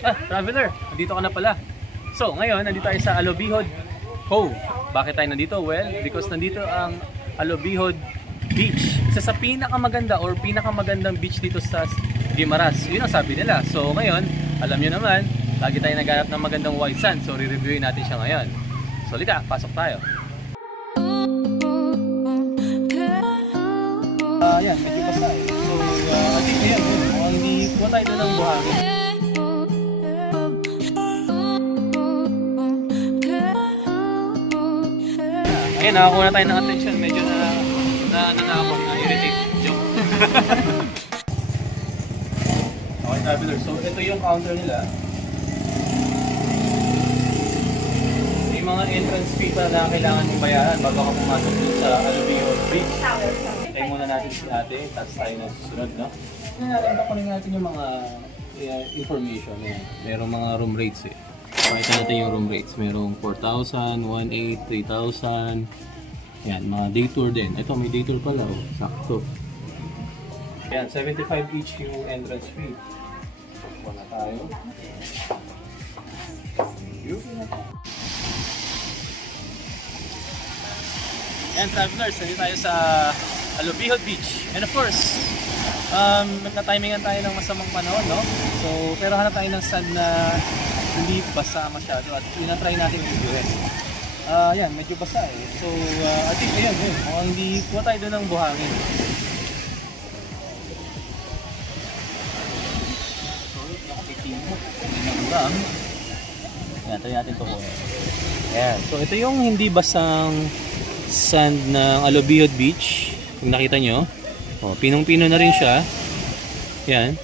Traveler, nandito ka na pala. So, ngayon, nandito tayo sa Alobihod Cove. Bakit tayo nandito? Well, because nandito ang Alobihod Beach. Isa sa pinakamaganda or pinakamagandang beach dito sa Guimaras. Yun ang sabi nila. So, ngayon, alam nyo naman, lagi tayo naghanap ng magandang white sand. So, re-reviewin natin siya ngayon. So, lika, pasok tayo. Ayan, medyo basa eh. So, I think ayan, hindi po tayo doon ng buhangin. Ayan, nakakuha na tayo ng attention. Medyo na-irritate. Joke. Okay, traveler. So, ito yung counter nila. May mga entrance fee pa na kailangan mong bayaran bago ka pumasok dun sa Alobihod Beach. Tayo muna natin si ate, tapos tayo na susunod, no? Kunin natin yung mga information. Merong mga room rates eh. Pakita natin yung room rates. Merong 4,000, 1,800, 3,000. Yan, mga day tour din. Ito, may day tour pala. Oh. Sakto. Yan, 75 each yung entrance fee. Wala tayo. Yan, travelers. Nandito tayo sa Alobihod Beach. And of course, natimingan tayo ng masamang panahon, no? So, pero hanap tayo ng sand na hindi basa masyado at try natin yung videoin. Yan, medyo basa eh. So, I think ayan, hindi po tayo doon ng buhangin. So, nakapitin mo. Yan, try natin ito po. Ayan, so ito yung hindi basang sand ng Alobihod Beach. Kung nakita nyo, pinong-pino na rin siya. Yan.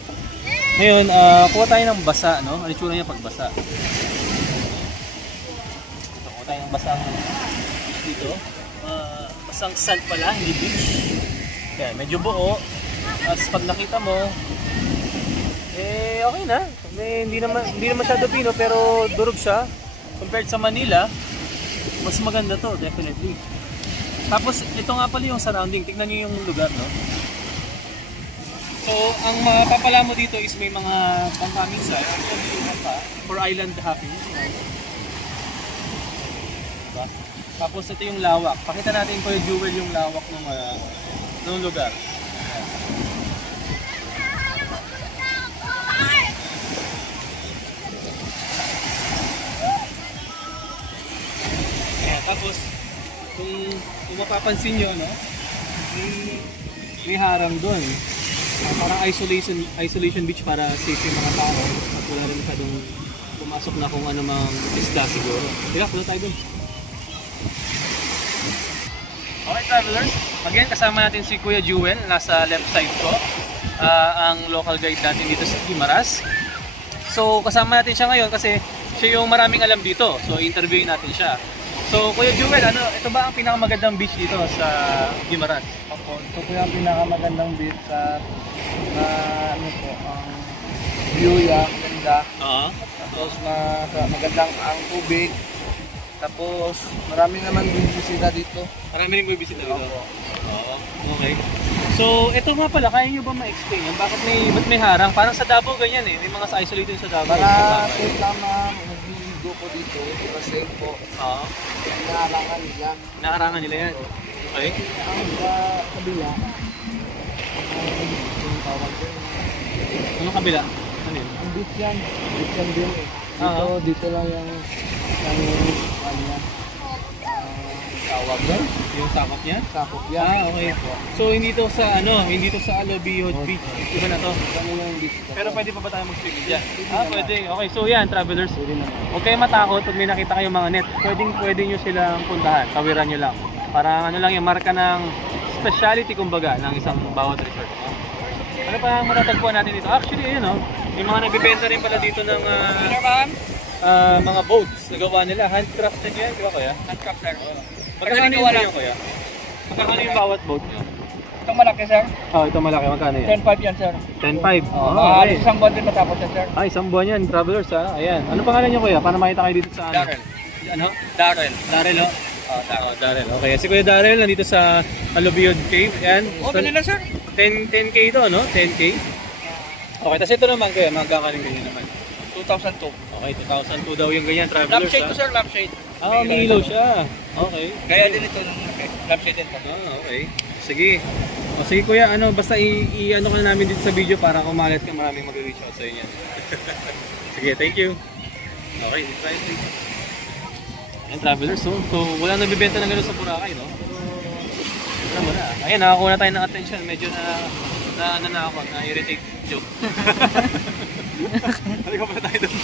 Ngayon, kuha tayo ng basa, no? Ano itsura niya pag basa? Ito, kuha tayo ng basang dito. Basang sand pala, hindi beach. Yan, medyo buo. As pag nakita mo, okay na. Hindi naman masyado pino, pero durog siya. Compared sa Manila, mas maganda to, definitely. Tapos, ito nga pala yung surrounding. Tignan nyo yung lugar, no? So, ang mapapala mo dito is may mga pangkaming side. For island hopping. Diba? Tapos, ito yung lawak. Pakita natin ko yung jewel yung lawak ng lugar. Ayan. Tapos, kung mapapansin nyo, no? May harang doon. Parang isolation beach para safe yung mga tao at wala rin masyadong pumasok na kung ano mang isda siguro. Tira, pulo tayo dun. Okay, travelers, again kasama natin si Kuya Jewel, nasa left side ko, ang local guide natin dito sa Guimaras. So kasama natin siya ngayon kasi siya yung maraming alam dito, so interviewin natin siya. So Kuya Jewel, ito ba ang pinakamagandang beach dito sa Guimaras? Opo, ito po yung pinakamagandang beach sa view yan, ganda. Tapos magandang ang tubig. Tapos marami naman bibisita dito. Marami rin bibisita dito? Oo. Okay. So ito nga pala, kaya nyo ba ma-explain yan? Ba't may harang? Parang sa Davao ganyan eh. May mga isolated sa Davao. Para safe lang na magliligo po dito. Para safe po. Oo. Naarangan nila. Naarangan nila yan? Okay. Ang sa kabila, yung tawag din. Anong kabila? Ano yun? Ang beach yan. Beach yan din eh. Dito lang yung tawag yan. Yung sakop niya? Sakop yan. Okay. So hindi to sa Alobihod Beach. Iba na to. Pero pwede pa ba tayo mag-swimming dyan? Pwede. Okay, so yan travelers. Huwag kayong matakot pag may nakita kayong mga net. Pwede nyo silang puntahan. Tawiran nyo lang. Para ano lang yung marka ng speciality kumbaga ng isang bawat resort. Ano pa ang matatagpuan natin dito? Actually, ayun may mga nagbibenta rin pala dito ng mga boats na gawa nila. Handcrafted yan, di ba kuya? Handcrafted. Magkano yung kuya? Magkano yung bawat boat nyo? Itong malaki, sir? Ito malaki. Magkano yan? 10.5 yan, sir. 10.5? Okay. Isang buwan din matapos yan, sir. Isang buwan yan, travelers ha. Ayan. Ano pangalan nyo kuya? Para makita kayo dito sa Darrell. Ano? Darrell. Darrell ho? Darrell. Okay. Si Kuya Darrell nandito sa Alobihod Cave. Ayan. Nila, sir. 10K ito, no? 10K. Okay. Tapos ito naman kuya, magkakaling ganyan naman. 2002. Okay, 2002 daw yung ganyan, travelers. Lampshade to sir, lampshade. Ah, may ilaw siya. Okay. Gaya din ito ng lampshade din to. Ah, okay. Sige. O sige kuya, basta i-ano ka na namin dito sa video para kumalat ka, maraming mag-reach out sa inyo. Sige, thank you. Okay, try it. Ayan, travelers, so wala nabibenta ng gano'n sa Boracay, no? Pero wala. Ayan, nakakuha na tayo ng attention. Medyo na ako, na-irritate joke. Halika pala tayo doon.